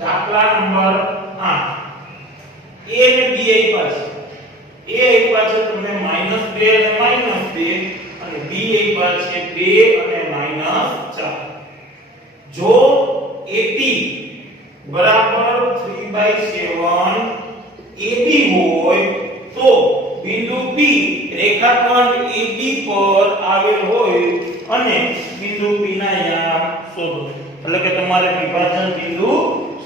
દાખલા number 8 a અને b આપ્યા છે. a આપ્યા છે તમને -2 અને -2 અને b આપ્યા છે 2 અને -4. જો AP બરાબર 3/7 AB હોય તો બિંદુ P રેખાખંડ AB પર આવેલ હોય અને બિંદુ P ના યામ શોધો. એટલે કે તમારે વિભાજન બિંદુ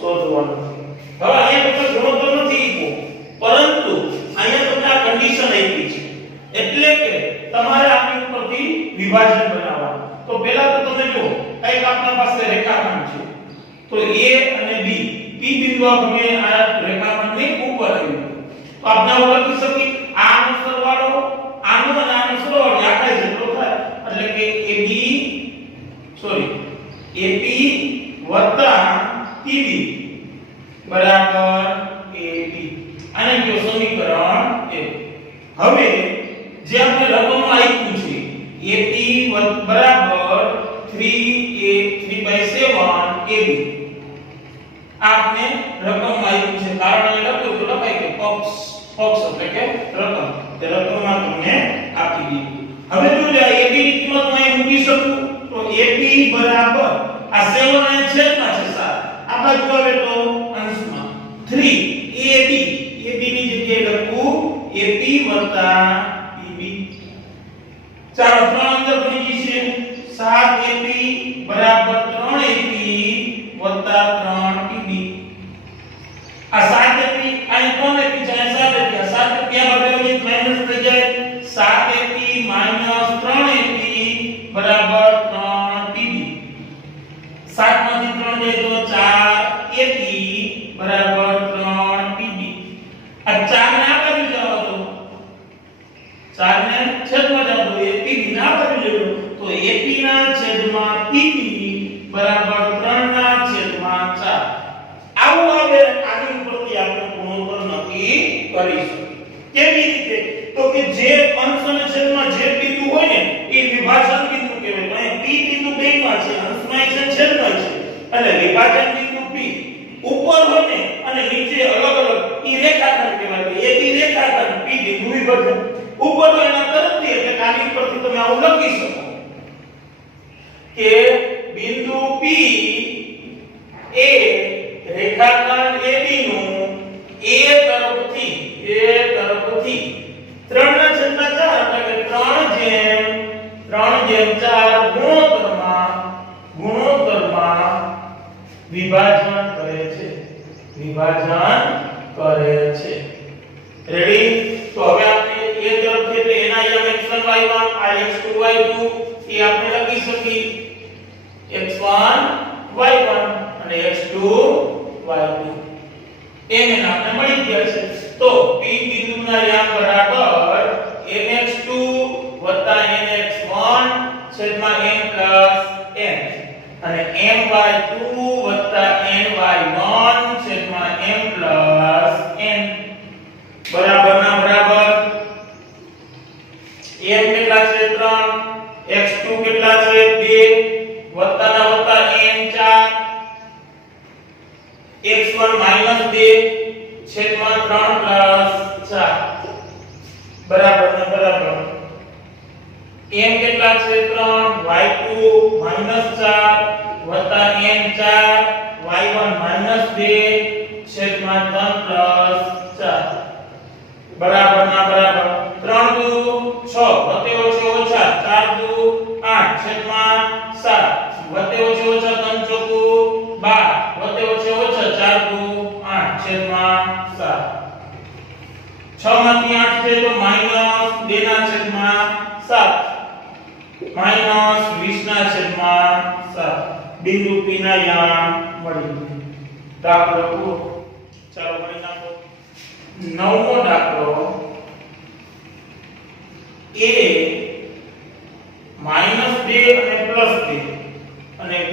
શોધવાનું છે. હવે અહીંયા તમને ગુણોત્તર નથી આપ્યો, પરંતુ અહીંયા તમને આ કન્ડિશન આપી છે. એટલે કે તમારે આની ઉપરથી વિભાજન બનાવવાનું. તો પહેલા તો તમે જો એક આપના પાસે રેખાખંડ છે. તો A અને B P બિંદુ આપણે આ રેખાખંડની ઉપર આવ્યું. તો આપણે લખી શકીએ આનો સરવાળો આનો અને આનો સરવાળો આખા જેટલો થાય. એટલે કે AP વત્તા PB બરાબર AB. આને કયો સમીકરણ 1. હવે જે આપણે રકમ આપ્યું છે AP બરાબર 3/7 AB આપને રકમ આપ્યું છે. કારણ એ લખ્યું તો લખાય કે પક્ષ એટલે કે રકમ. તે રકમમાં તમને આપી દીધું. હવે જો AB ની કિંમત હું અહીં મૂકી શકું તો AB બરાબર આ 7 અને છેદમાં છે 7. આ બાજુ આવે તો અંશમાં 3 AB ની જગ્યાએ લખું AP વત્તા PB. ચાલો 3 અંદર બની જશે 7AP બરાબર 3AP વત્તા 3PB. આ 7AP અહીં 3AP છે 7AP 7AP આ બાજુ માઈનસ થઈ જાય 7AP માઈનસ 3AP બરાબર 3PB. 7 માંથી 3 જાય તો 4AP બરાબર 3PB. આ 4 ને આ બાજુ જાવ તો 4 ને છેદમાં જાવ તો PB ના બાજુ જજો તો AP ના છેદમાં PB બરાબર 3 ના છેદમાં 4. આવું આવે આની ઉપરથી આપણે ગુણોત્તર નક્કી કરીશું. કેવી રીતે? તો કે જે અંશ અને છેદમાં જે બિંદુ હોય ને એ વિભાજન બિંદુ કહેવાય. અહીં P બિંદુ બેમાં છે, અંશમાં છે, છેદમાં છે. એટલે વિભાજન બિંદુ P ઉપર હોય ને અને નીચે અલગ અલગ ઈ રેખાખંડ કહેવાય. AB રેખાખંડ P બિંદુ વિભાજન ઉપર હોય એના તરફથી એટલે આની ઉપરથી તમે આવું લખી શકો કે બિંદુ P એ રેખાખંડ AB નું A તરફથી 3/4 એટલે કે 3/4 ગુણોત્તરમાં વિભાજન કરે છે. રેડી? તો હવે આપણે A તરફથી એટલે એના યામ x1 y1 આ x2 y2 એ આપણે લખી શકીએ x1 y1 અને x2 y2 એમ આપણે મળી ગયા છે. તો P બિંદુના યામ બરાબર mx2 nx1 છેદમાં n n અને my2 ny1 છેદમાં m n બરાબર ના બરાબર m કેટલા છે 3 x2 કેટલા છે 2 વત્તા ના વત્તા n 4 x1 2 છેદમાં 3 4 બરાબર ના બરાબર m કેટલા છે 3 y2 -4 વત્તા n 4 y1 -2 છેદમાં 3 4 બરાબર ના બરાબર 3 દુ 6 વત્તે ઓછે ઓછા 4 દુ 8 છેદમાં 7 વત્તે ઓછે ઓછા 3 ચોકુ 12 વત્તે ઓછે ઓછા 4 દુ 8 છેદમાં 7 6 માંથી 8 છે તો માઈનસ 2 ના છેદમાં 7 માઈનસ 20 ના છેદમાં 7 બિંદુ P ના યામ મળી. દાખલો પૂરો. ચાલો ગણી નાખો. નવમો દાખલો A -2 અને +2 અને B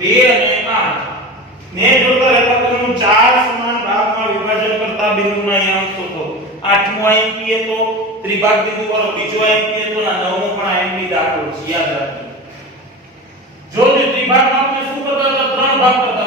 2 અને 8 ને જોતા રેખાખંડનું 4 સમાન ભાગમાં વિભાજન કરતા બિંદુના યામ શોધો. 8મો અહીં કીએ તો ત્રિભાગ બિંદુ વાળો બીજો અહીં કીએ તો ના 9મો પણ અહીં બી દાખલો છે. યાદ રાખજો. જો ત્રિભાગમાં આપણે શું કરતા હતા 3 ભાગ કરતા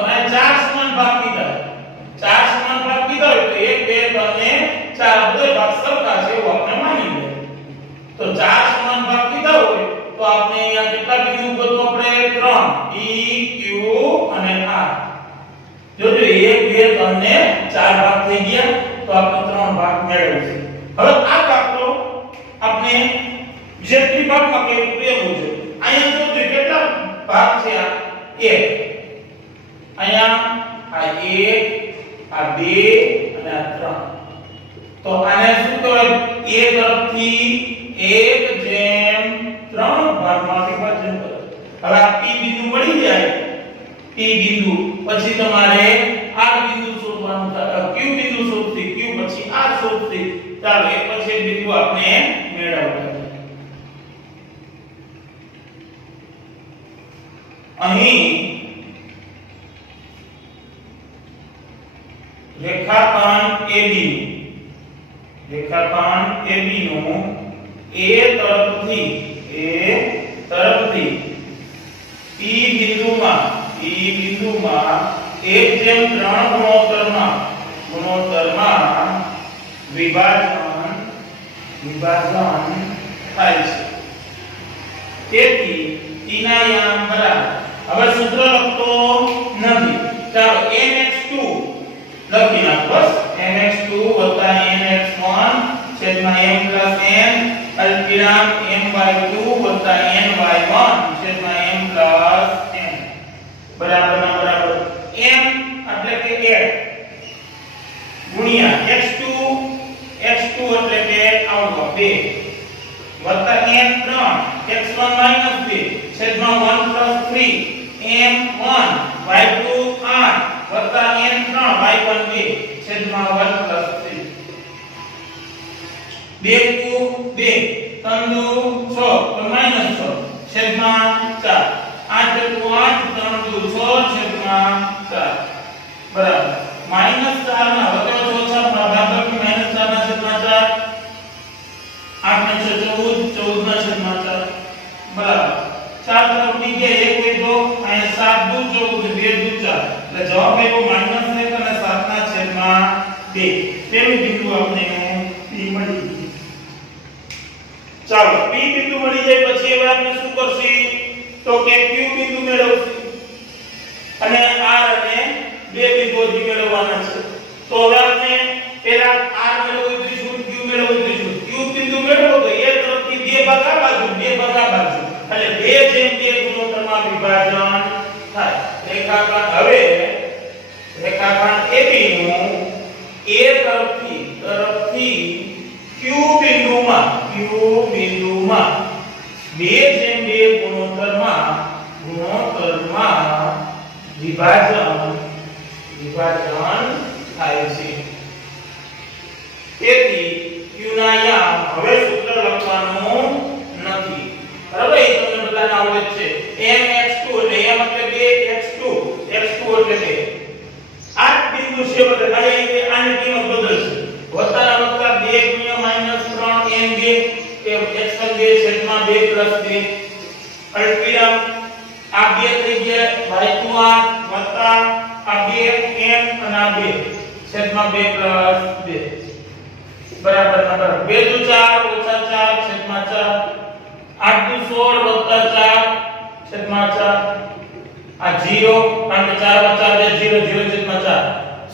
3 ને 4 ભાગ થઈ ગયા તો આપણે 3 ભાગ મેળવીશું. હવે આ દાખલો આપણે જે ત્રિભાગમાં કેવું એવું છે. અહીંયા જો કેટલા ભાગ છે? આ 1, અહીંયા આ 1, આ 2 અને આ 3. તો આને શું કહેવાય? a તરફથી 1/3 ભાગમાં વિભાજન કરો. હવે આ p બિંદુ મળી જાય, p બિંદુ પછી તમારે r બિંદુ શોધવાનું થાય, q બિંદુ શોધથી, q પછી r શોધથી. ચાલો એક પછી એક બિંદુ આપણે મેળવવા. અહીં રેખાખંડ AB નું a તરફથી p બિંદુમાં 1/3 ગુણોત્તરમાં વિભાજન થાય છે. તેથી t ના યામ બરાબર. હવે સૂત્ર લખતો નથી. ચાલો nx2 લખી નાખો. બસ nx2 nx1 છેદમાં m n અલ્પવિરામ m/2 ny1 છેદમાં m n બરાબર ના બરાબર. m એટલે કે 1 ગુણ્યા x2 એટલે કે આવડો 2 વત્તા n3 x1 2 છેદમાં 1 3 m1 y2 8 વત્તા n3 y1 2 છેદમાં 1 3 2 2 3 6 તો -6 છેદમાં 4 8 8 3 6 છેદમાં 4 બરાબર. -4 ના વધતો ઓછા ભાગાકાર -4 ના છેદમાં 4 8 ને 6 14 ના છેદમાં 4 બરાબર. 4 તરફ નીચે 1 2 અને 7 2 14 2 4 એટલે જવાબ આવ્યો -1 અને 7 ના છેદમાં 2. પેલું બિંદુ આપણે p મળી. ચાલો p બિંદુ મળી જાય પછી હવે આપણે શું કરશું? તો કે q બિંદુ મેળવશું અને r અને બે બિંદુઓ મેળવવાના છે. તો હવે આપણે પહેલા r મેળવવું જોઈશું, q મેળવવું જોઈશું. q બિંદુ મેળવો તો a તરફથી 2 ભાગ આ બાજુ, 2 ભાગ આ બાજુ એટલે 2/2 ગુણોત્તરમાં વિભાજન થાય. રેખાખંડ હવે રેખાખંડ AB નું a તરફથી q બિંદુમાં 2/2 ગુણોત્તરમાં વિભાજન થાય છે. તેથી q ના યામ હવે સૂત્ર લખવાનું નથી. બરાબર? એ તમને બધાને આવડે છે. mx2 એટલે m એટલે 2 x2 એટલે 2 આ બિંદુ છે એટલે ખાલી આની કિંમત બદલશે. વત્તાના વત્તા 2 ગુણ્યા -3 n2 એ x1 2 છેદમાં 2 2 અલ્પવિરામ આ 2 થઈ ગયા y2 8 વત્તા આ 2 n અને આ 2 છેદમાં 2 2 બરાબર નંબર 2 * 4 - 4 છેદમાં 4 8 * 16 વત્તા 4 છેદમાં 4 આ 0 કારણ કે 4 * 4 એટલે 0 0 છેદમાં 4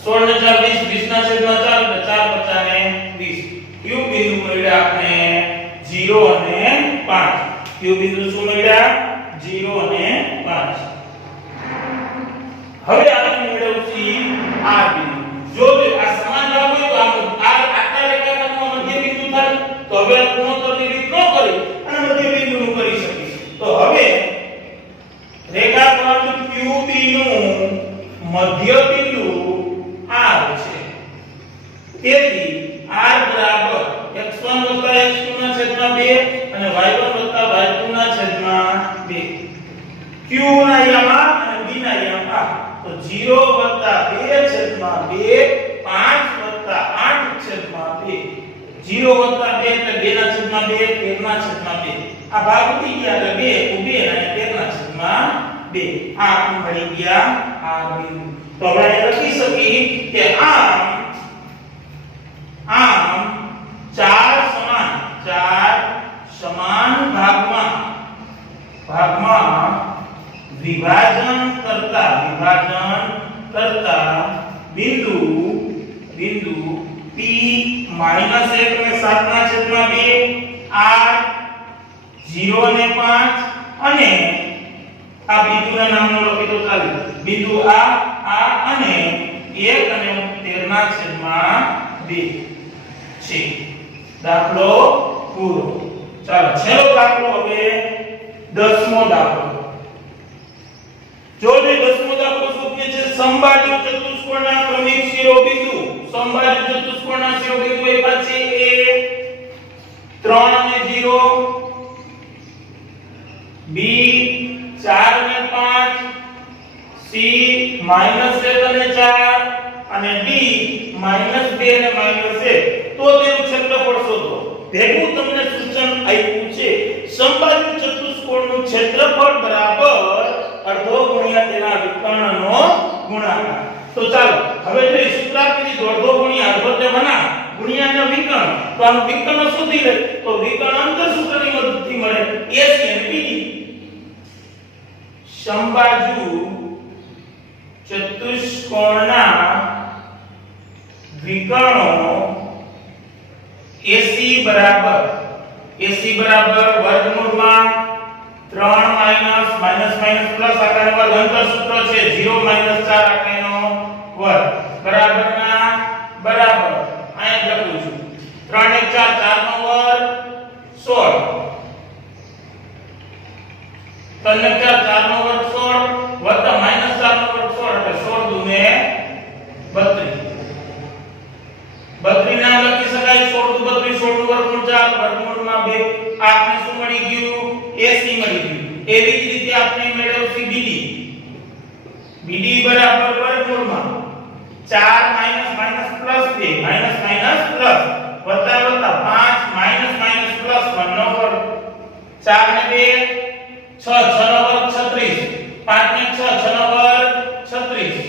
16 ને 4 20 20 ના છેદમાં 4 એટલે 4 * 5 ને 20 q બિંદુ મળ્યા આપણે 0 અને 5. q બિંદુ શું મળ્યા? 0 અને 5. હવે આપણે મેળવશું r બિંદુ. જો આ સમાન ભાગ હોય તો આ આટલા રેખાખંડમાં મધ્ય બિંદુ થાય. તો હવે ગુણોત્તરની રીત ન કરી અને મધ્ય બિંદુનું કરી શકીએ. તો હવે રેખાખંડ QB નું મધ્ય બિંદુ r છે. તેથી r બરાબર x1 x2 ના છેદમાં 2 અને y1 y2 ના છેદમાં 2. q ના યામ અને b ના યામ આ. તો 0 2 છેદમાં 2 5 8 છેદમાં 2. 0 2 એટલે 2 ના છેદમાં 2 13 ના છેદમાં 2. આ ભાગ ઉડી ગયા એટલે 2 અને 13 ના છેદમાં 2. આ આપણે મળી ગયા r બિંદુ. તો આપણે લખી શકીએ કે આમ ચાર સમાન ભાગમાં વિભાજન કરતા બિંદુ બિંદુ P -1 અને 7/2 R 0 અને 5 અને આ બિંદુના નામનો લખી તો ચાલે બિંદુ આ અને 1 અને 13/2 છે દાખલો પૂરો ચાલો છેલ્લો દાખલો હવે 10મો દાખલો જો 10મો દાખલો શું કહે છે સમબાજુ ચતુષ્કોણના ક્રમિક શિરોબિંદુ સમબાજુ ચતુષ્કોણના શિરોબિંદુ આપ્યા છે A 3 અને 0 B 4 અને 5 C -1 અને 4 અને D -2 અને -1 તો તેનું ક્ષેત્રફળ શોધો ભેગું તમને સૂચન આપ્યું છે સમબાજુ ચતુષ્કોણનું ક્ષેત્રફળ બરાબર અડધો ગુણ્યા તેના વિકર્ણનો ગુણાકાર તો ચાલો હવે જો સૂત્ર આપી દીધું અડધો ગુણ્યા અડધો તે બના ગુણ્યાના વિકર્ણ તો આનું વિકર્ણ શોધી લે તો વિકર્ણ અંતર સૂત્રની મદદથી મળે AC અને BD સમબાજુ ચતુષ્કોણના વિકર્ણો AC બરાબર વર્ગમૂળમાં 3 માઈનસ પ્લસ આકારનો વર્ગ અંતર સૂત્ર છે 0 4 આકારનો વર્ગ બરાબરના બરાબર અહીં લખું છું 3 1 4 4 નો વર્ગ 16 3 1 4 4 નો વર્ગ 16 વત્તા માઈનસ 4 નો વર્ગ 16 એટલે 16 દુને 32 32 નામ લખી શકાય 16 દુ 32 16 નું વર્ગમૂળ 4 વર્ગમૂળમાં 2 આપને શું મળી ગયું AC મળી ગયું એવી જ રીતે આપણે મેળવશું BD બરાબર વર્ગમૂળમાં 4 માઈનસ પ્લસ 2 માઈનસ પ્લસ વત્તા 5 માઈનસ પ્લસ 1 નો વર્ગ 4 ને 2 6 નો વર્ગ 36 5 ને 6 નો વર્ગ 36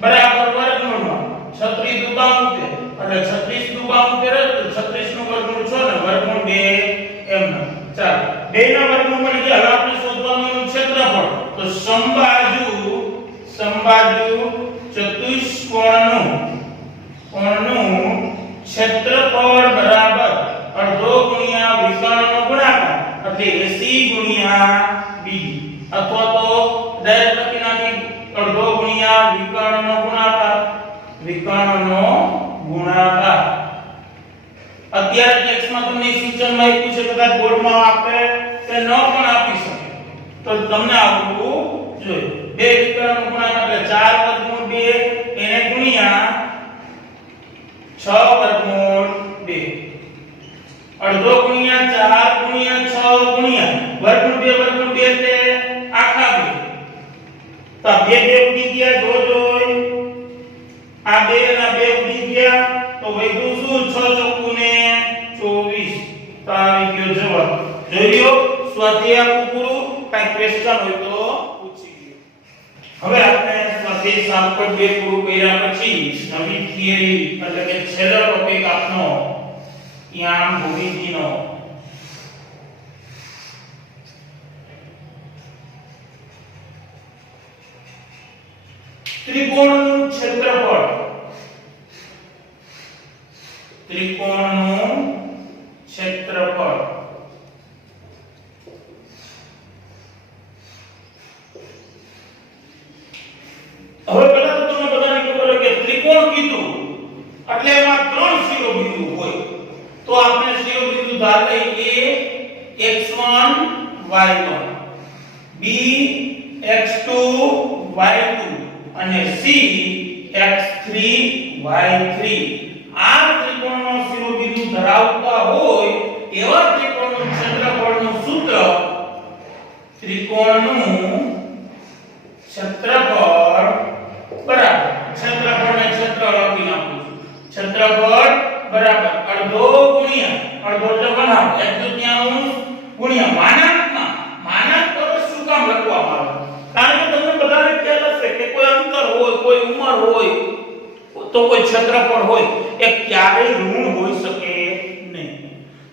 બરાબર વર્ગમૂળમાં 36 દુ 72 એટલે 36 દુ 72 36 નું વર્ગમૂળ 6 ને વર્ગમૂળ 2 એમ ચાલો 2 ના વર્ગમૂળ મળી ગયા હવે આપણે શોધવાનું એનું ક્ષેત્રફળ તો સમબાજુ ચતુષ્કોણનું ક્ષેત્રફળ બરાબર અડધો ગુણ્યા વિકર્ણનો ગુણાકાર એટલે AC ગુણ્યા BD અથવા તો ડાયરેક્ટ લખી નાખી અડધો ગુણ્યા વિકર્ણનો ગુણાકાર અત્યારે ટેક્સ્ટમાં તમને સૂચનમાં આપ્યું છે કદાચ બોર્ડમાં આપે કે ન પણ આપી શકે તો તમને આપવું જોઈએ બે વિકર્ણનો ગુણાકાર એટલે 4 વર્ગમૂળ 2 એને ગુણ્યા 6 વર્ગમૂળ 2 અડધો ગુણ્યા 4 ગુણ્યા 6 ગુણ્યા વર્ગમૂળ 2 એટલે આખા 2 તો આ 2 ઉડી ગયા જોઈ આ 2 ના 2 ઉડી ગયા તો વધ્યું શું 6 ચોકુ ને 24 તો આવી ગયો જવાબ જોઈ લ્યો સ્વાધ્યાય પૂરું કઈ ક્વેશ્ચન હોય તો પૂછી લ્યો હવે આપણે સ્વાધ્યાય સાંકળ 2 પૂરું કર્યા પછી નવી થિયરી એટલે કે છેલ્લો ટોપિક આપનો યામ ભૂમિતિનો ત્રિકોણનું ક્ષેત્રફળ હવે પહેલા તો તમને બધાને ખબર હોય કે ત્રિકોણ કીધું એટલે એમાં 3 શિરોબિંદુ હોય તો આપણે શિરોબિંદુ ધાર લઈએ x1 y1 b x2 y2 અને c x3 y3 આ ત્રિકોણનો શિરોબિંદુ ધરાવતા હોય એવા ત્રિકોણનું ક્ષેત્રફળનું સૂત્ર ત્રિકોણનું ક્ષેત્રફળ બરાબર ક્ષેત્રફળને ક્ષેત્ર લખી નાખું છું ક્ષેત્રફળ બરાબર અડધો એટલે બનાવો 1/3 ગુણ્યા માનાંક પર શું કામ લખવામાં આવે કારણ કે તમને બધાને ખ્યાલ હશે કે કોઈ અંતર હોય કોઈ ઉંમર હોય તો કોઈ ક્ષેત્રફળ હોય એ ક્યારેય ઋણ હોઈ શકે નહીં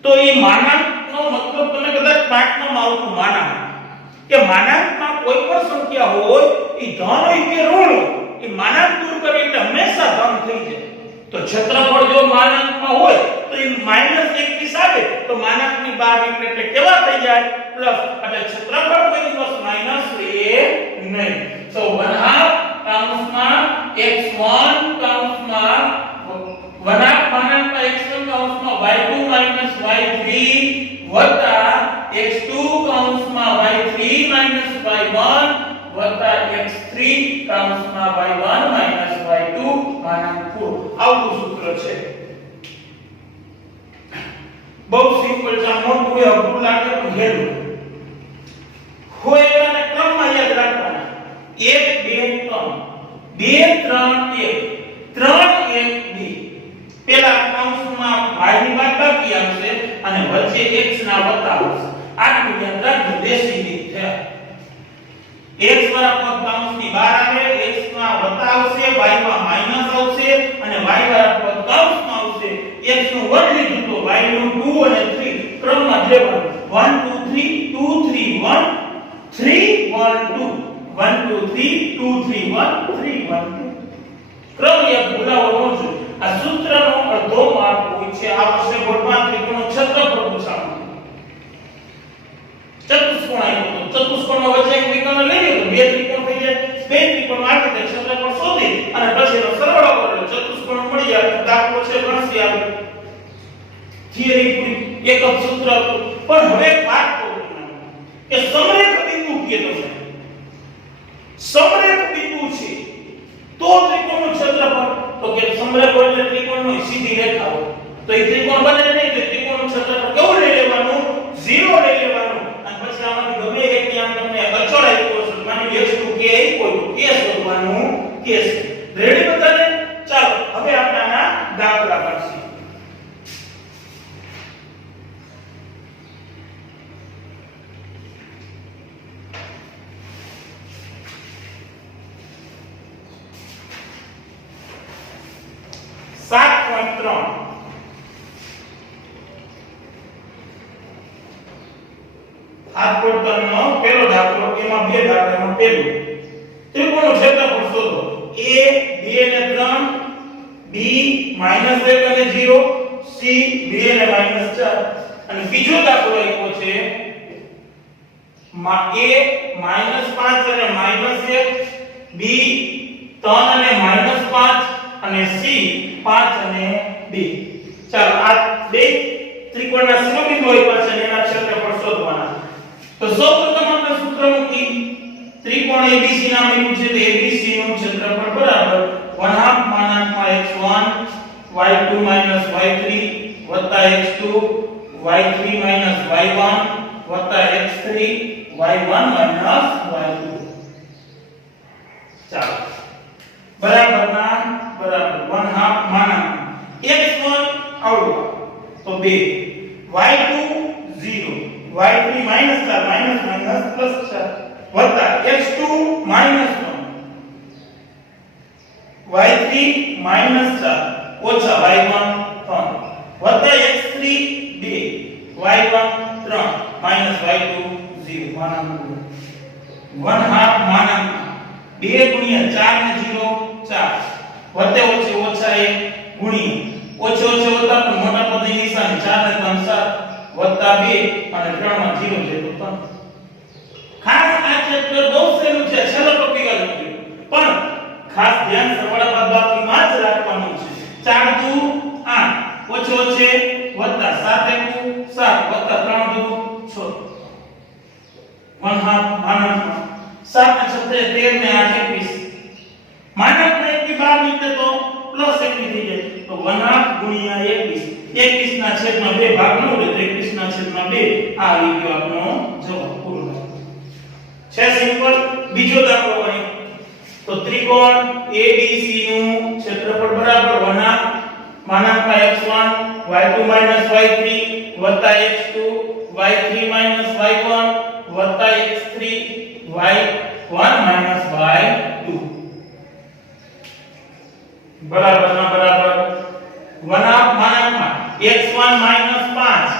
તો એ માનાંકનો મતલબ તમે કદાચ પાઠમાં આવતું માનાંક કે માનાંકમાં કોઈ પણ સંખ્યા હોય એ ધન હોય કે ઋણ હોય એ માનાંક દૂર કરે એટલે હંમેશા ધન થઈ જાય તો ક્ષેત્રફળ જો માનાંકમાં હોય તો એ -21 આવે તો માનાંકની બહાર નીકળે એટલે કેવા થઈ જાય પ્લસ એટલે ક્ષેત્રફળ કોઈ દિવસ માઈનસ એ નહીં so 1/2 કૌંસમાં x1 કૌંસમાં 1/2 માનાંકમાં x1 કૌંસમાં y2 y3 વત્તા x2 કૌંસમાં y3 y1 વત્તા x3 કૌંસમાં y1 y2 માનાંક 4 આવું સૂત્ર છે બહુ સિમ્પલ છે મોટું એ અઘરું લાગે તો હેલું હોય અને ક્રમમાં યાદ રાખવાના 1 2 3 2 3 1 3 1 2 પેલા કૌંસમાં y ની બાદબાકી આવશે અને વચ્ચે x ના વત્તા આવશે આટલું યાદ રાખજો દેશી રીત છે x વાળા પદ કૌંસની બહાર આવે x માં વત્તા આવશે y માં માઈનસ આવશે અને y વાળા પદ કૌંસમાં આવશે x નું વર્ગ લીધું તો y નું 2 અને 3 ક્રમમાં લેવાનું 1 2 3 2 3 1 3 1 2 1 2 3 2 3 1 3 1 2 ક્રમ યાદ ભૂલાવો ન જોઈએ આ સૂત્રનો અડધો માર્ક હોય છે આ વર્ષે બોર્ડમાં ત્રિકોણનું ક્ષેત્રફળ પૂછાયું ચતુષ્કોણ આવ્યો તો ચતુષ્કોણમાં વચ્ચે એક ત્રિકોણ લઈ લો તો બે ત્રિકોણ થઈ જાય બે ત્રિકોણ આપી દે ક્ષેત્રફળ શોધી અને પછી એનો સરવાળો કરો ચતુષ્કોણ મળી જાય દાખલો છે ગણતરી આવે થિયરી પૂરી એક જ સૂત્ર હતું પણ હવે વાત કહું કે સમરેખ બિંદુ કે તમે સમરેખ બિંદુ છે તો ત્રિકોણનું ક્ષેત્રફળ તો કે સમરેખ હોય એટલે ત્રિકોણની સીધી રેખા હોય તો એ ત્રિકોણ બને નહીં તો ત્રિકોણનું ક્ષેત્રફળ કેવું લઈ લેવાનું 0 લઈ લેવાનું અને પછી આમાંથી ગમે એક ની આમ તમને અચળ આપ્યો છે માની x2 k આપ્યો તો k શોધવાનું k છે રેડી બધાને ચાલો હવે આપણે આના દાખલા કરશું 7.3 નો પહેલો દાખલો એમાં બે દાખલામાં પહેલું ત્રિકોણનું ક્ષેત્રફળ શોધો a 2 અને 3 b -1 અને 0 c 2 અને -4 અને બીજો દાખલો આપ્યો છે a -5 અને -1 b 3 અને -5 અને c 5 અને 2 ચાલો આ બે ત્રિકોણના શિરોબિંદુ આપ્યા છે એના ક્ષેત્રફળ શોધવાના તો સૌપ્રથમ આપણે સૂત્ર મૂકી ત્રિકોણ ABC નામ આપ્યું છે તો ABC નું ક્ષેત્રફળ બરાબર 1/2 માનાંકમાં x1 y2 y3 વત્તા x2 y3 y1 વત્તા x3 y1 y2 ચાલો બરાબર ના બરાબર 1/2 માનાંક x1 આવડો તો 2 y2 0 y3 -4 પ્લસ 4 વત્તા x2 -1 y3 -4 ઓછા y1 3 વત્તા x3 2 y1 3 y2 0 માનાંક 1/2 માનાંક 2 ગુણ્યા 4 ને 0 4 વત્તે ઓછે ઓછા 1 ગુણ્યા ઓછે ઓછે વત્તા પણ મોટા પદની નિશાની 4 ને 3 7 વત્તા 2 અને 3 માં 0 જેટલું 3 ખાસ આ ચેપ્ટર બહુ સહેલું છે છેલ્લો ટોપિક જ પણ ખાસ ધ્યાન સરવાળા બાદબાકીમાં જ રાખવાનું છે 4 દુ 8 ઓછે ઓછે વત્તા 7 એકુ 7 વત્તા 3 દુ 6 1/2 માનાંક 7 ને 6 13 ને 8 21 માનાંક ને 1 બહાર નીકળે તો પ્લસ 1 થઈ જાય તો 1/2 ગુણ્યા 21 21 ના છેદમાં 2 ભાગ ન ઉડે તો 21 ના છેદમાં 2 આ આવી ગયો આપણો જવાબ પૂરો છે સિમ્પલ બીજો દાખલો ગણો તો ત્રિકોણ ABC નું ક્ષેત્રફળ બરાબર 1/2 માનાંકમાં x1 y2 y3 વત્તા x2 y3 y1 વત્તા x3 y1 y2 બરાબર ના બરાબર 1/2 માનાંકમાં x1 5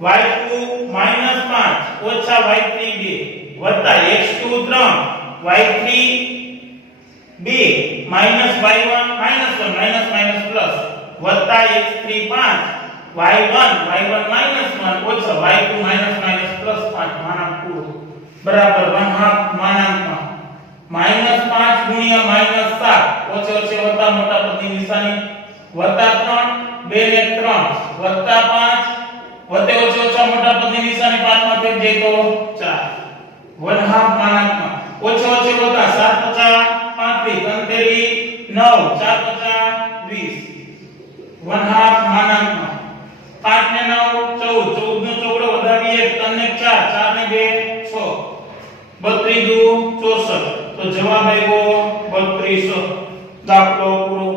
y2 5 ઓછા y3 2 વત્તા x2 3 y3 2 minus y1 minus 1 minus minus plus વત્તા x3 5 y1 માઈનસ 1 ઓછા y2 માઈનસ માઈનસ પ્લસ 5 માનાંક પૂરો બરાબર 1/2 માનાંકમાં માઈનસ 5 ગુણ્યા માઈનસ 7 ઓછે ઓછે વત્તા મોટા પદની નિશાની વત્તા 3 2 ને 3 વત્તા 5 વત્તે ઓછે ઓછા મોટા પદની નિશાની 5 માં ફેર જાય તો 4 1/2 માનાંકમાં ઓછે ઓછે વત્તા 7 35 9 4 20 1/2 માનાંકમાં 5 ને 9 14 14 નો ચોગડો વધાવીએ 3 ને 4 4 ને 2 6 32 દુ 64 તો જવાબ આવ્યો 32 દાખલો પૂરો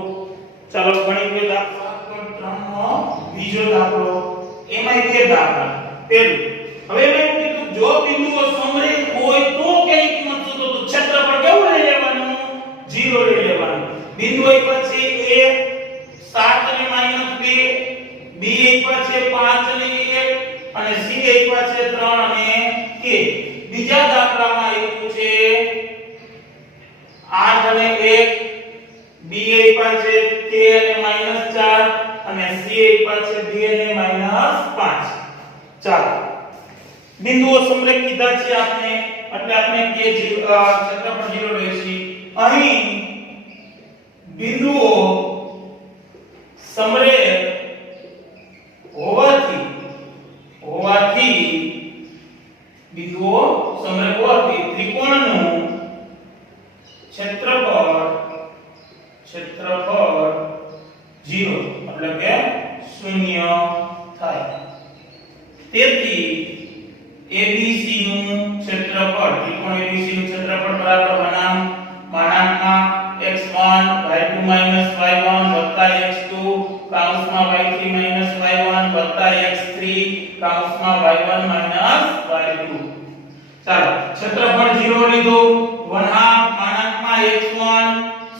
ચાલો ગણી લો દાખલો 3 નો બીજો દાખલો એમાં બે દાખલા પહેલું હવે મેં કીધું જો બિંદુઓ સમરેખ હોય તો કઈ કિંમત શોધો તો ક્ષેત્રફળ કેવું લઈ લેવાનું 0 લઈ લેવાનું બિંદુ આપ્યા છે a 7 અને -2 b આપ્યા છે 5 અને 1 અને c આપ્યા છે 3 અને k બીજા દાખલામાં આપ્યું છે 8 અને 1 b આપ્યા છે 2 અને -4 અને c આપ્યા છે 2 અને -5 ચાલો બિંદુઓ સમરેખ કીધા છે આપણે એટલે આપણે કે ક્ષેત્રફળ 0 લઈશું અહીં બિંદુઓ સમરેખ હોવાથી બિંદુઓ સમરેખ હોવાથી ત્રિકોણનું ક્ષેત્રફળ 0 એટલે કે 0 થાય તેથી ABC નું ક્ષેત્રફળ ત્રિકોણ ABC નું ક્ષેત્રફળ બરાબર માનાંકમાં x1 y2 y1 x2 કૌંસમાં y3 y1 x3 કૌંસમાં y1 y2 ચાલો ક્ષેત્રફળ 0 લીધું 1/2 માનાંકમાં x1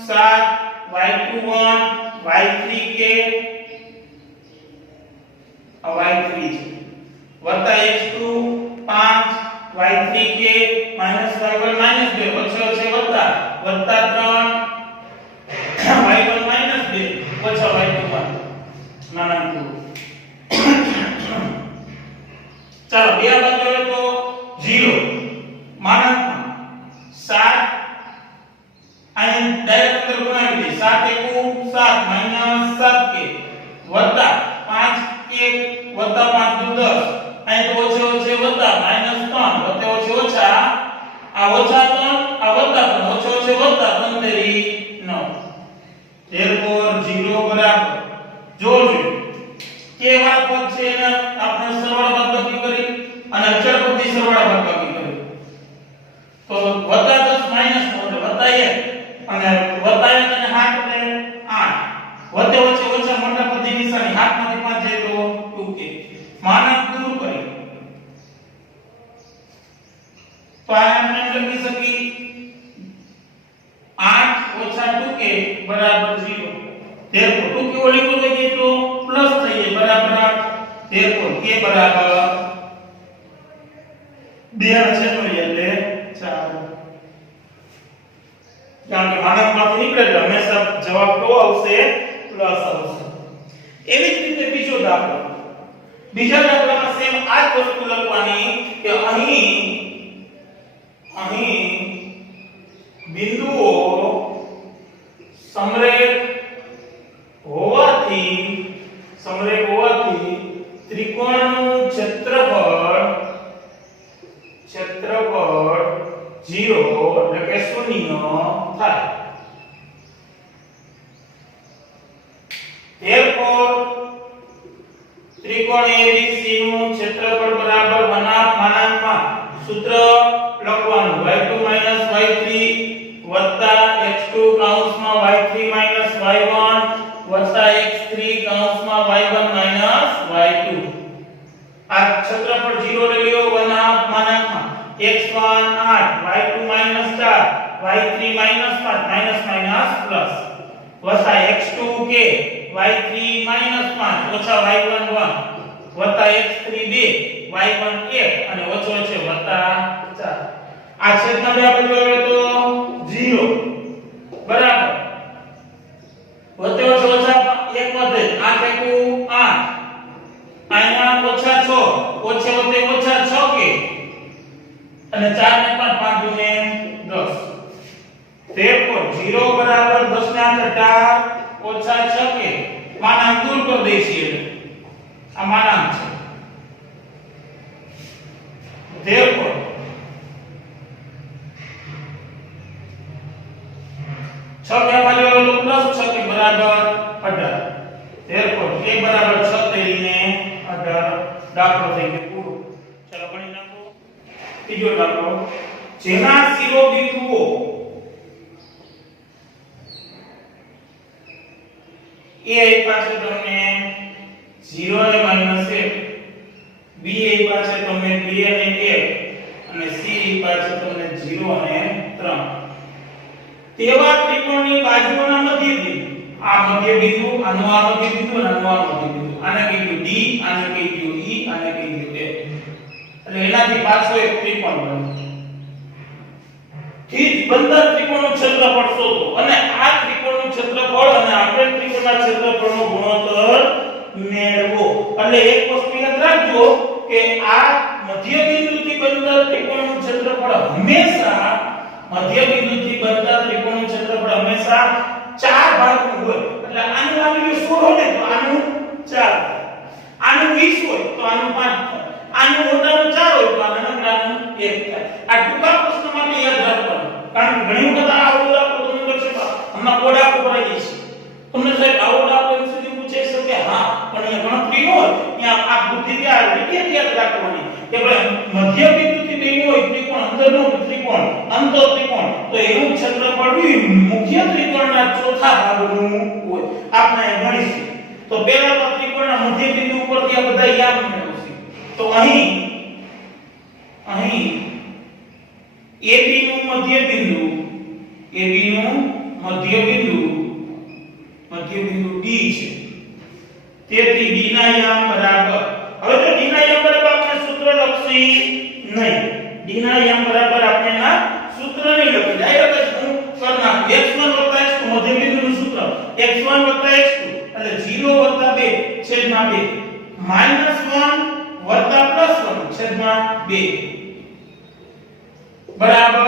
7 y2 1 y3 કે y3 વત્તા x2 5 y3 કે -y1 -2 ઓછે ઓછે વત્તા 3 y1 -2 ઓછા y2 માનાંક ચાલો બે બાજુ હોય તો 0 માનાંકમાં 7 અહીં ડાયરેક્ટ અંદર બનાવી દે 7 7 7 કે વત્તા 5 કે વત્તા 5 10 અહીં તો ઓછે ઓછે વત્તા -3 વત્તે ઓછે ઓછા આ ઓછા 3 આ વત્તા 3 ઓછે ઓછે વત્તા 3 તેરી 9 therefore 0 બરાબર જોજો કેવા પદ છે એને આપણે સરવાળા બાદબાકી કરી અને અચળ પદની સરવાળા બાદબાકી કરી તો વત્તા 10 માઈનસ 9 એટલે વત્તા 1 અને વત્તા 1 અને 7 એટલે 8 વત્તે ઓછે ઓછા મોટા પદની નિશાની 7 માંથી 5 જાય તો 2k માનાંક દૂર કરી તો આ આપણે લખી શકી 8 ઓછા 2k બરાબર 0 therefore 2k ઓલી કોઈ જગ્યાએ તો પ્લસ થઈ જાય બરાબર 8 therefore k બરાબર 2 છે તો એટલે 4 કારણ કે માનાંકમાંથી નીકળે એટલે હંમેશા જવાબ કેવો આવશે પ્લસ આવશે એવી જ રીતે બીજો દાખલો બીજા દાખલામાં સેમ આ જ વસ્તુ લખવાની કે અહીં બિંદુઓ સમરેખ હોવાથી ત્રિકોણનું ક્ષેત્રફળ 0 એટલે કે 0 થાય therefore ત્રિકોણ ABC નું ક્ષેત્રફળ બરાબર માનાંકમાં સૂત્ર લખવાનું y2 y3 x2 કૌંસમાં y3 y1 x3 કૌંસમાં y1 y2 આ ક્ષેત્રફળ 0 લઈ લ્યો 1/2 માનાંકમાં x1 8 y2 4 y3 5 પ્લસ વત્તા x2 કે y3 5 ઓછા y1 1 વત્તા x3 2 y1 1 અને ઓછો છે વત્તા 4 આ છેદના બે બાજુ આવે તો 0 બરાબર 0 બરાબર 10 ના 18 ઓછા 6 કે માનાંક દૂર કરી દઈશું આ માનાંક છે therefore 6 કે માં લેવો તો પ્લસ 6 કે બરાબર 18 therefore k બરાબર 6 કરીને 18 દાખલો થઈ ગયો પૂરો ચલો ગણી નાખો બીજો દાખલો જેના શિરોબિંદુઓ a પાસે તમને 0 અને -1 b પાસે તમને 2 અને 1 અને c પાસે તમને 0 અને 3 તેવા ત્રિકોણની બાજુઓના મધ્યબિંદુ આ મધ્યબિંદુ આનું આ મધ્યબિંદુ અને આનું આ મધ્યબિંદુ આને કીધું d આને કીધું e આને કીધું f એટલે એનાથી પાછો એક ત્રિકોણ બને થી બંદર ત્રિકોણનું ક્ષેત્રફળ શોધો અને આ ત્રિકોણનું ક્ષેત્રફળ અને આપેલ ત્રિકોણના ક્ષેત્રફળનો ગુણોત્તર મેળવો એટલે એક વસ્તુ યાદ રાખજો કે આ મધ્યબિંદુથી બંદર ત્રિકોણનું ક્ષેત્રફળ હંમેશા મધ્યબિંદુથી બંદર ત્રિકોણનું ક્ષેત્રફળ હંમેશા 4 ભાગનું હોય એટલે આનું આનું 16 હોય તો આનું 4 આનું 20 હોય તો આનું 5 થાય આનું મોટાનું 4 હોય તો આનું નાનું 1 થાય આ ટૂંકા પ્રશ્ન માટે યાદ રાખવાનું કારણ કે ઘણી વખત આ આવો દાખલો તમને લક્ષે હમણાં કોડા ઉપર આવી જશે તમને સાહેબ આવો દાખલો સુધી પૂછાઈ શકે હા પણ અહીંયા ગણતરી હોય ત્યાં આ બુદ્ધિ ત્યાં રીતે યાદ રાખવાની કે ભાઈ મધ્યબિંદુથી બેનું હોય ત્રિકોણ અંદરનો ત્રિકોણ અંતર ત્રિકોણ તો એનું ક્ષેત્રફળ મુખ્ય ત્રિકોણના ચોથા ભાગનું હોય આપણે ગણીશું તો પહેલા તો ત્રિકોણના મધ્યબિંદુ ઉપરથી આ બધા યાદ મેળવશું તો અહીં AB નું મધ્યબિંદુ D છે તેથી D ના યામ બરાબર હવે તો D ના યામ બરાબર આપણે સૂત્ર લખી નહીં D ના યામ બરાબર આપણે ના સૂત્ર નહીં લખી ડાયરેક્ટ જ હું કરી નાખું x1 x2 મધ્યબિંદુનું સૂત્ર x1 x2 એટલે 0 2 છેદમાં 2 -1 +1 છેદમાં 2 બરાબર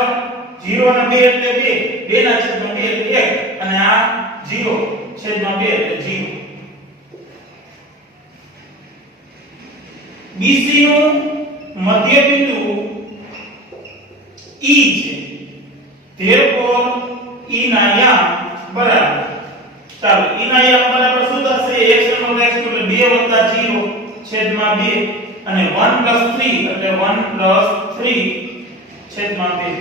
0 અને 2 એટલે 2 2 ના છેદમાં 2 એટલે 1 અને આ 0 છેદમાં 2 એટલે 0 BC નું મધ્યબિંદુ E છે therefore E ના યામ બરાબર ચાલો E ના યામ બરાબર શું થશે x1 x2 એટલે 2 0 છેદમાં 2 અને 1 3 એટલે 1 3 છેદમાં 2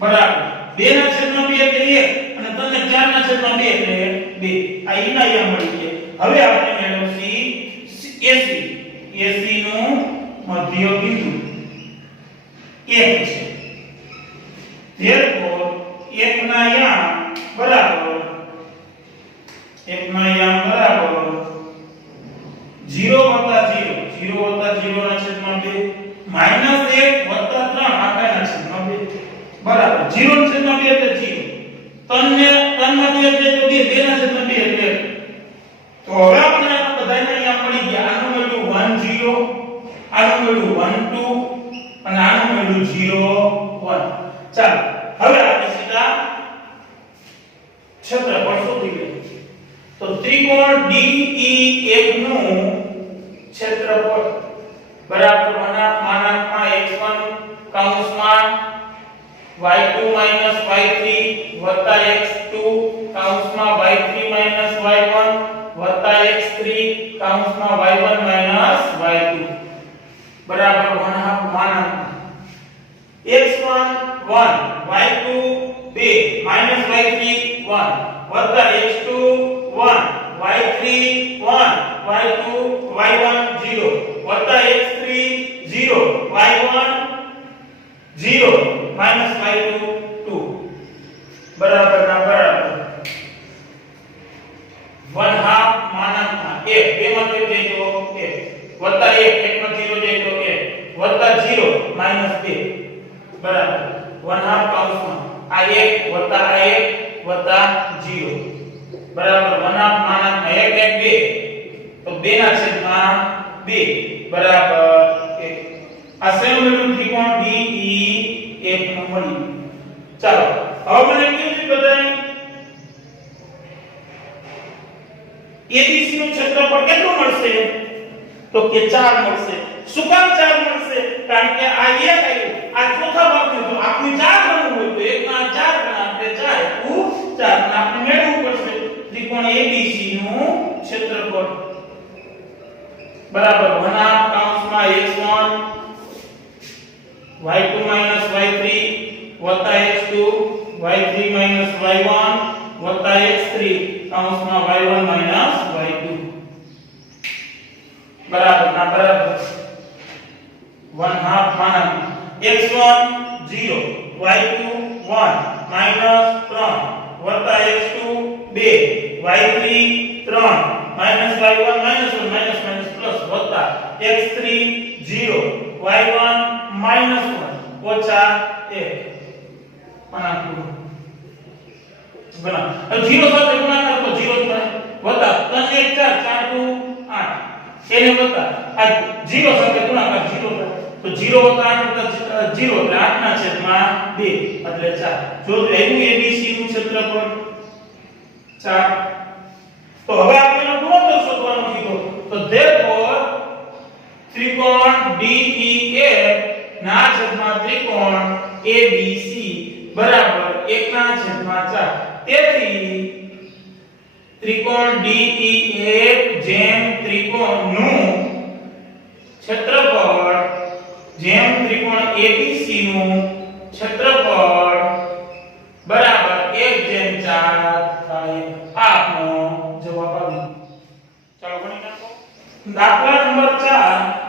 બરાબર 2 ના છેદમાં 2 એટલે 1 અને 3 ને 4 ના છેદમાં 2 એટલે 2 આ E ના યામ મળી ગયા હવે આપણે મેળવશું AC નું મધ્યબિંદુ 1 છે therefore 1 ના યામ બરાબર 0 ના છેદમાં 2 -1 3 આખાના છેદમાં 2 બરાબર 0 ના છેદમાં 2 એટલે 0 3 માંથી એટલે તો 2 ના છેદમાં 2 એટલે તો હવે આપણે આ બધાને અહીંયા મળી ગયા આનું વેલ્યુ 1 0 આનું વેલ્યુ 1 2 અને આનું વેલ્યુ 0 1 ચાલો હવે આપણે સીધા ક્ષેત્રફળ શોધી લઈએ તો ત્રિકોણ DEF નું ક્ષેત્રફળ બરાબર માનાંકમાં x1 કૌંસમાં y2 y3 વત્તા x2 કૌંસમાં y3 y1 વત્તા x3 કૌંસમાં y1 y2 બરાબર માનાંકમાં x1 1 y2 2 y3 1 વત્તા x2 1 y3 1 y2 y1 0 વત્તા x3 0 y1 0 y2 2 બરાબર ના બરાબર 1/2 માનાંકમાં 1 બે માં કેમ જાય તો 1 વત્તા 1 1 માં 0 જાય તો 1 વત્તા 0 -2 બરાબર 1/2 કૌંસમાં આ 1 વત્તા આ 1 વત્તા 0 બરાબર 1/2 માનાંકમાં 1 1 2 તો 2 ના છેદમાં 2 બરાબર 1 આ સમમેરુ ત્રિકોણ DEF નું મળ્યું ચાલો હવે મને કેવી બતાય એબીસી નું ક્ષેત્રફળ કેટલું મળશે તો કે 4 મળશે શું કામ 4 મળશે કારણ કે આ એક આવ્યું આ ચોથા ભાગનું તો આપણે 4 ગણવું હોય તો 1 ના 4 ગણા આપણે 4 નું 4 ને આપણે મેળવવું પડશે ત્રિકોણ એબીસી નું ક્ષેત્રફળ બરાબર 1/2 કૌંસમાં x1 y2 y3 વત્તા x2 y3 y1 વત્તા x3 કૌંસમાં y1 y2 બરાબર ના બરાબર 1/2 માના x1 0 y2 1 -3 વત્તા x2 2 y3 3 -y1 -1 પ્લસ વત્તા x3 0 y1 -1 ઓછા 1 માના બના હવે 0 સાથે ગુણાકાર તો 0 જ બને વત્તા 3 1 4 4 2 8 એને વત્તા આ 0 સાથે ગુણાકાર 0 થાય તો 0 વત્તા 8 0 એટલે 8 ના છેદમાં 2 એટલે 4 જો એવું એબીસી નું ક્ષેત્રફળ 4 તો હવે આપણે એનો ગુણોત્તર શોધવાનો કીધો તો therefore ત્રિકોણ DEF ના છેદમાં ત્રિકોણ ABC બરાબર 1 ના છેદમાં 4 તેથી ત્રિકોણ DEF જેમ ત્રિકોણનું ક્ષેત્રફળ જેમ ત્રિકોણ ABC નું ક્ષેત્રફળ બરાબર 1/4 થાય આપનો જવાબ આવ્યો ચાલો ગણી નાખો દાખલા નંબર 4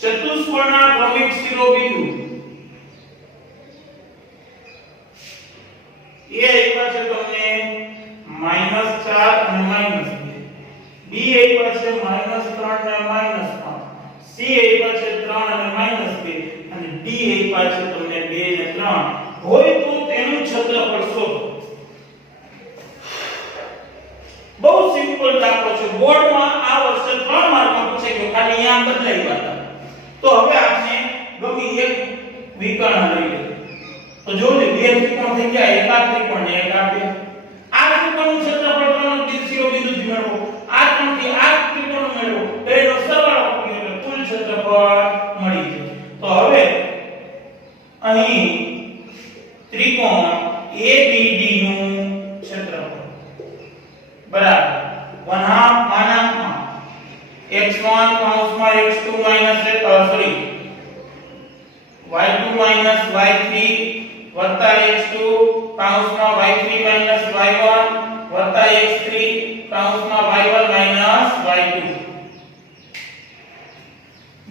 ચતુષ્કોણના ક્રમિક શિરોબિંદુ એ આપ્યા છે તમને -4 અને -2 બી આપ્યા છે -3 અને -5 સી આપ્યા છે 3 અને -2 અને ડી આપ્યા છે તમને 2 અને 3 હોય તો તેનું ક્ષેત્રફળ શોધો બહુ સિમ્પલ દાખલો છે બોર્ડમાં આ વર્ષે 3 માર્કમાં પૂછાઈ ગયો ખાલી અહીંયા બદલાઈ ગયા તો હવે આપણે ગમે એક વિકર્ણ લઈએ તો જો બે ત્રિકોણ થઈ ગયા એકાદ ત્રિકોણ ને એકાદ બે આ ત્રિકોણનું ક્ષેત્રફળ ત્રણ શિરોબિંદુથી મેળવો આ ત્રણથી આ ત્રિકોણ મેળવો તો એનો સરવાળો કરીએ એટલે કુલ ક્ષેત્રફળ મળી જાય તો હવે અહીં ત્રિકોણ ABD નું ક્ષેત્રફળ બરાબર 1/2 માનાંકમાં x1 કૌંસમાં x2 sorry y2 y3 વત્તા x2 કૌંસમાં y3 y1 વત્તા x3 કૌંસમાં y1 y2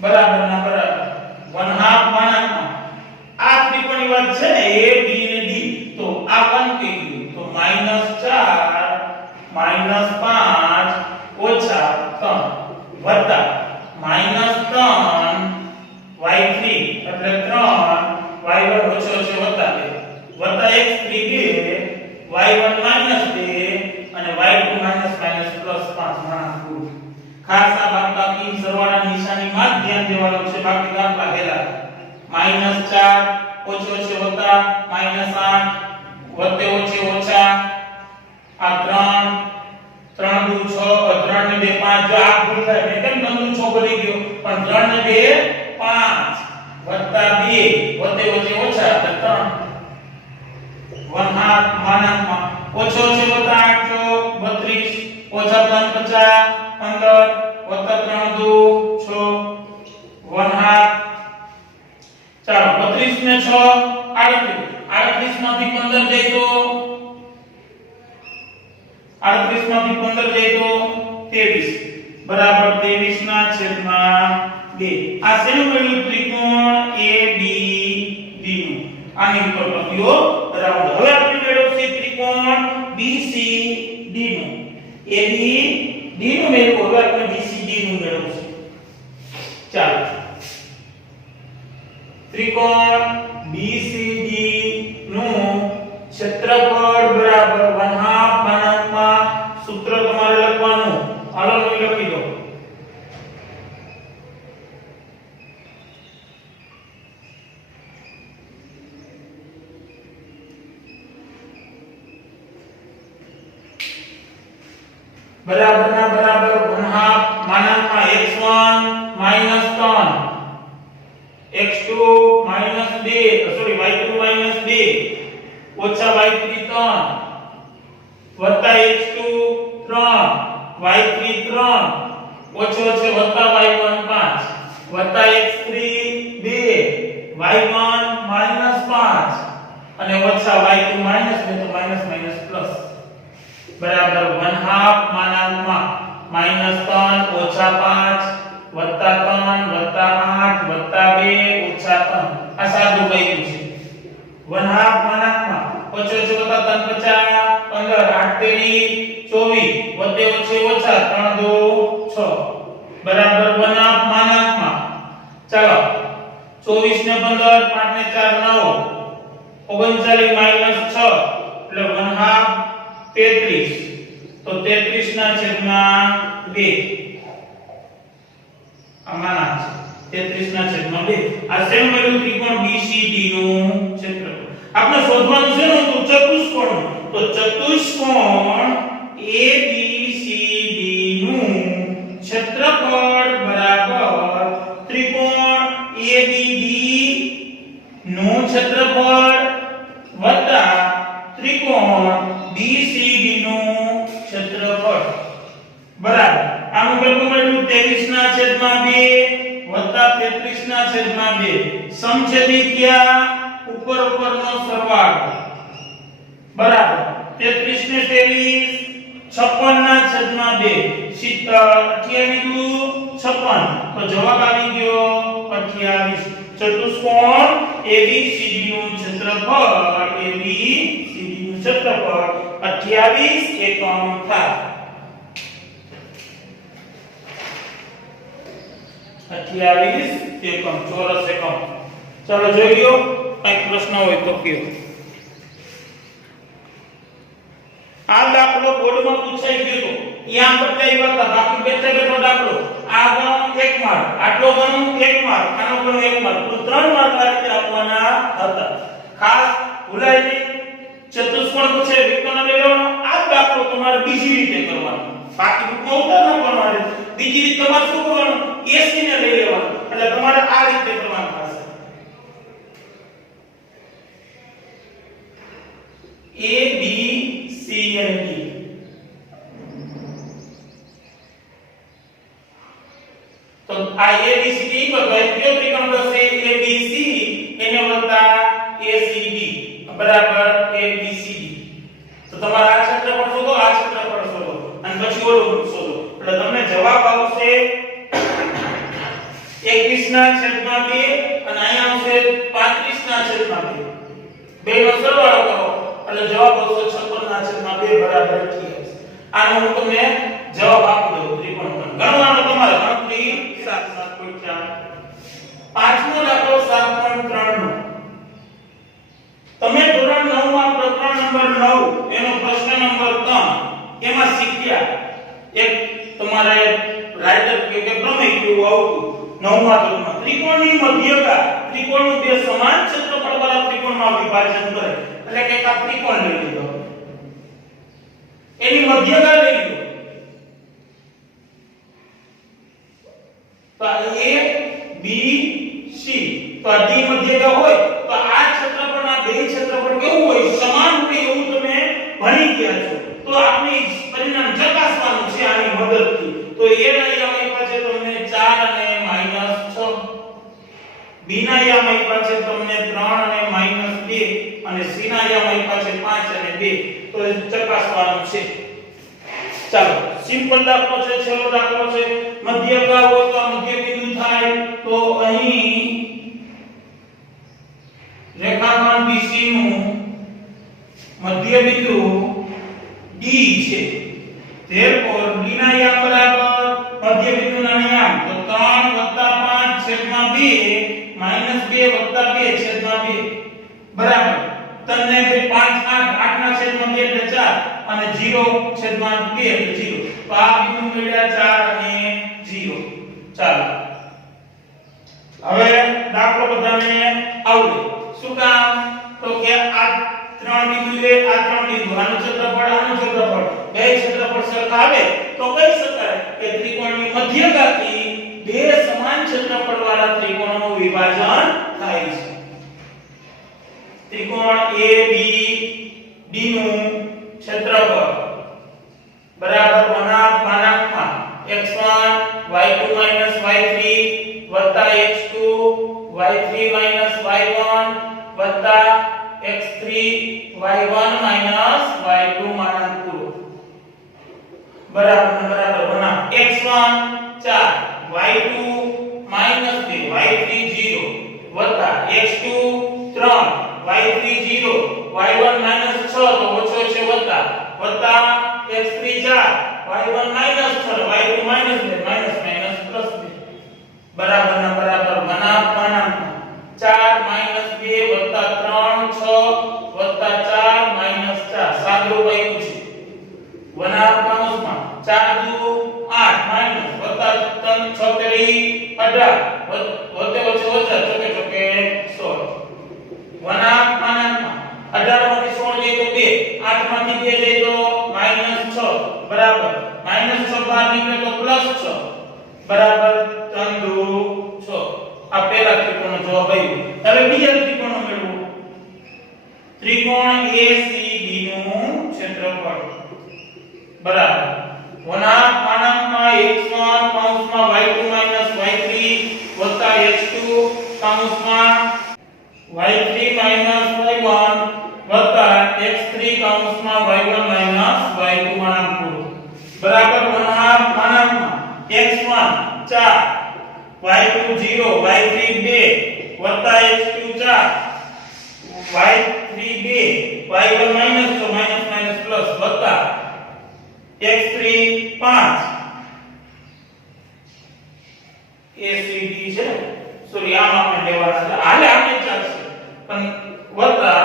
બરાબર ના બરાબર 1/2 માનાંકમાં આ ત્રિકોણની વાત છે ને a b ને d તો આ 1 થઈ ગયું તો -4 -5 ઓછા 3 વત્તા -3 y3 એટલે 3 y1 ઓછો છે વત્તા 2 વત્તા x3 2 y1 -2 અને y2 પ્લસ 5 માણસ ખાસ આ બાકી સરવાળા નિશાની માં ધ્યાન દેવાનું છે બાકી દાખલા હેલા -4 ઓછો છે વત્તા -8 વત્તે ઓછે ઓછા આ 3 3 2 6 3 ને 2 5 જો આ ભૂલ થાય મેં કેમ 3 6 બની ગયો પણ 3 ને 2 5 વત્તા 2 વત્તે ઓછે ઓછા એટલે 3 1/2 માનાંકમાં ઓછો છે વત્તા 8 32 ઓછા 3 50 15 વત્તા 3 2 6 1/2 ચાલો 32 ને 6 38 માંથી 15 જાય તો 38 માંથી 15 જાય તો 23 બરાબર 23 ના છેદમાં 2 આ શેનું મળ્યું ત્રિકોણ ABD નું આની ઉપર લખ્યો રાઉન્ડ હવે આપણે મેળવશે ત્રિકોણ BCD નું ABD નું મેળવો હવે આપણે BCD નું મેળવશું ચાલો ત્રિકોણ BCD નું ક્ષેત્રફળ બરાબર 1/2 માનાંકમાં સૂત્ર તમારે લખવાનું હાલો હું લખી દો બરાબર ના બરાબર 1/2 માનાંકમાં x1 -3 x2 -2 સોરી y2 -2 ઓછા y3 3 વત્તા x2 3 y3 3 ઓછો છે વત્તા y1 5 વત્તા x3 2 y1 -5 અને ઓછા y2 -2 તો માઈનસ માઈનસ પ્લસ બરાબર 1/2 માનાંકમાં -3 ઓછા 5 વત્તા 3 વત્તા 8 વત્તા 2 ઓછા 3 આ સાદું બન્યું છે 1/2 માનાંકમાં ઓછો છે વત્તા 3 50 15 8 તેરી 24 વત્તે ઓછે ઓછા 3 2 6 બરાબર 1/2 માનાંકમાં ચાલો 24 ને 15 5 ને 4 9 39 6 એટલે 1/2 33 તો 33 ના છેદમાં 2 આમાં છે 33 ના છેદમાં 2 આ સેમ વેલ્યુ ત્રિકોણ BCD નું ક્ષેત્રફળ આપણે શોધવાનું છે ને તો ચતુષ્કોણ તો ચતુષ્કોણ ABCD નું ક્ષેત્રફળ બરાબર ત્રિકોણ ABD નું ક્ષેત્રફળ વત્તા ત્રિકોણ BCD નું ક્ષેત્રફળ બરાબર આનું કેટલું મળ્યું 23 ના છેદમાં 2 વત્તા 33 ના છેદમાં 2 સમછેદી થયા ઉપર ઉપરનો સરવાળો બરાબર 33 ને 23 56 ના છેદમાં 2 28 દુ 56 તો જવાબ આવી ગયો 28 ચતુષ્કોણ ABCD નું ક્ષેત્રફળ ABCD નું ક્ષેત્રફળ 28 એકમ થાય 28 એકમ ચોરસ એકમ ચાલો જોઈ લ્યો કઈ પ્રશ્ન હોય તો કયો આ દાખલો બોર્ડમાં પૂછાઈ ગયો ત્યાં બતાવ્યા હતા બાકી બેઠા બેઠો દાખલો આ ગણો 1 માર્ક આટલો ગણો 1 માર્ક આનો ગણો 1 માર્ક કુલ 3 માર્ક આ રીતે આપવાના હતા ખાસ ભૂલાય નહીં ચતુષ્કોણ પૂછે વિકર્ણ લઈ લેવાનો આ દાખલો તમારે બીજી રીતે કરવાનો બાકી બુકમાં ઉતાર ન કરવાનો બીજી રીતે તમારે શું કરવાનું AC ને લઈ લેવાનું એટલે તમારે આ રીતે કરવાનું થશે A B C and D તો આ ABCD પર કયો ત્રિકોણ બનશે ABC એને વત્તા ACD બરાબર ABCD તો તમારે આ ક્ષેત્રફળ શોધો આ ક્ષેત્રફળ શોધો અને પછી ઓલું શોધો એટલે તમને જવાબ આવશે 21 ના છેદમાં 2 અને અહીંયા આવશે 35 ના છેદમાં 2 બેનો સરવાળો કરો એટલે જવાબ આવશે 56 ના છેદમાં 2 બરાબર 28 આનો હું તમને જવાબ આપી દઉં ત્રિકોણ ગણવાનો તમારે ગણતરી 7.4 પાંચમો દાખલો 7.3 નો તમે ધોરણ 9 માં પ્રકરણ નંબર 9 એનો પ્રશ્ન નંબર 3 એમાં શીખ્યા એક તમારે રાઇટર કે પ્રમેય કેવું આવતું 9મા ધોરણમાં ત્રિકોણની મધ્યકા ત્રિકોણનું બે સમાન ક્ષેત્રફળ વાળા ત્રિકોણમાં વિભાજન કરે એટલે કે આ ત્રિકોણ લઈ લીધો એની મધ્યકા લઈ લીધો તો A B C તો D મધ્યકા હોય તો આ ક્ષેત્રફળના બે ક્ષેત્રફળ કેવું હોય સમાન હોય એવું તમે ભણી ગયા છો તો આપણે પરિણામ ચકાસવાનું છે આની મદદથી તો A ના યામ આપ્યા છે તમને 4 અને -6 B ના યામ આપ્યા છે તમને 3 અને -2 અને C ના યામ આપ્યા છે 5 અને 2 તો ચકાસવાનું છે ચાલો સિમ્પલ દાખલો છે છેલ્લો દાખલો છે મધ્યકા હોય તો મધ્ય બિંદુ થાય તો અહીં રેખાખંડ BC નું મધ્ય બિંદુ D છે therefore D ના યામ બરાબર મધ્ય બિંદુના યામ તો 3 5 છેદમાં 2 -2 2 છેદમાં 2 બરાબર તને 5 8 8 ના છેદમાં 2 એટલે 4 અને 0 છેદમાં 2 એટલે 0 તો આ બિંદુ મળ્યા 4 અને 0 ચાલો હવે દાખલો બધાને આવડે શું કામ તો કે આ ત્રણ બિંદુ લે આ ત્રણ બિંદુ આનું ક્ષેત્રફળ બે ક્ષેત્રફળ સરખા આવે તો કહી શકાય કે ત્રિકોણની મધ્યગાથી બે સમાન ક્ષેત્રફળવાળા ત્રિકોણનું વિભાજન થાય છે. ત્રિકોણ ABD નું ક્ષેત્રફળ બરાબર x1 y2 y3 x2 y3 y1 x3 y1 y2 બરાબર x1 4 y2 -2 y3 0 x2 3 y3 0 y1 -6 તો ઓછો છે x3 4 y1 -6 y2 -2 +2 બરાબર 4 -2 3 6 4 4 સાદું બન્યું છે 4 દુ 8 3 6 તેરી 18 વત્તે ઓછા ચોકે 16 18 માંથી 16 જાય તો 2 8 માંથી 2 જાય તો -6 બરાબર -6 બહાર નીકળે તો +6 બરાબર 3 દુ 6 આ પહેલા ત્રિકોણનો જવાબ આવ્યો. હવે બીજા ત્રિકોણનો મેળવો. ત્રિકોણ ACD નું ક્ષેત્રફળ બરાબર x1 y2 y3 x2 y3 y1 x3 y1 y2 બરાબર x1 4 y2 0 y3 2 x2 4 y3 2 y1 plus x3 5 ACD છે સોરી આમ આપણે લેવાના છે હાલે આપણે ચાલશે પણ વત્તા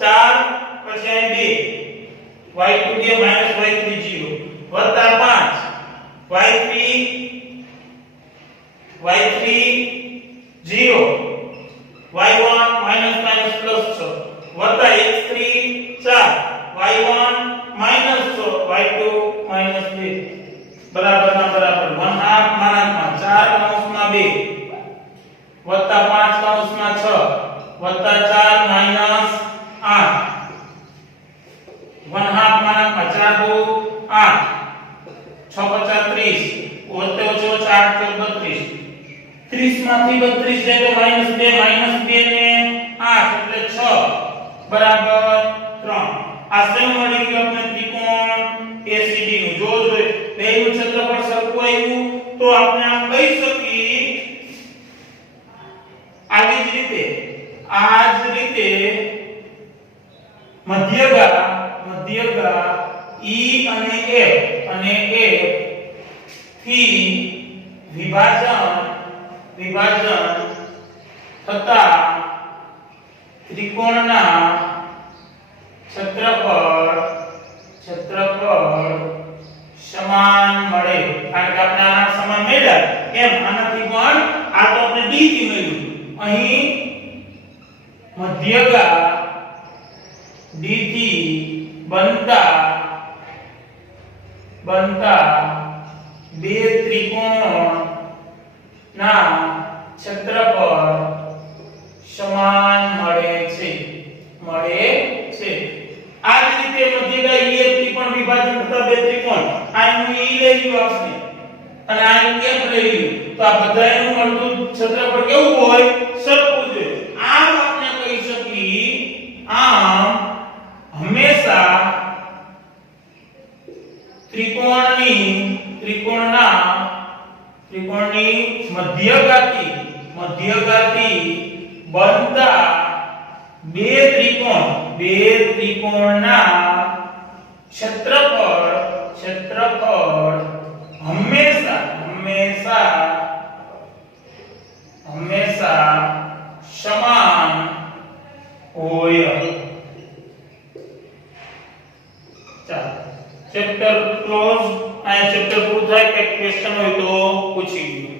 4 પછી 2 y2 2 y3 0 વત્તા 5 y3 0 y1 plus 6 વત્તા x3 4 y1 -6 y2 -2 બરાબર 4 વત્તા 5 6 વત્તા 4 8 4 દુ 8 6 50 30 વત્તે ઓછો 4 32 30 માંથી 32 જાય તો -2 ને 8 એટલે 6 બરાબર 3 આ સેમ મળી ગયું આપણે ત્રિકોણ ACD નું જો બેનું ક્ષેત્રફળ સરખું આવ્યું તો આપણે આમ કહી શકીએ આ જ રીતે મધ્યગા E અને F થી વિભાજન થતા ત્રિકોણના ક્ષેત્રફળ સમાન મળે. કારણ કે આપણે આના સમાન મળ્યા એમ આનાથી પણ આ તો આપણે D થી મળ્યું. અહીં મધ્યગા D થી બનતા બે ત્રિકોણના ક્ષેત્રફળ સમાન મળે છે. આ જ રીતે મધ્યગા EF થી પણ વિભાજન થતા બે ત્રિકોણ આનું E લઈ લ્યો આપણે અને આનું F લઈ લ્યો તો આ બધાયનું મળતું ક્ષેત્રફળ કેવું હોય સરખું જ હોય. આમ આપણે કહી શકીએ આમ હંમેશા ત્રિકોણની મધ્યગાથી બનતા બે ત્રિકોણના ક્ષેત્રફળ હંમેશા સમાન હોય. ચાલો ચેપ્ટર ક્લોઝ. આ ચેપ્ટર પૂરું થાય કે ક્વેશ્ચન હોય તો પૂછી લો.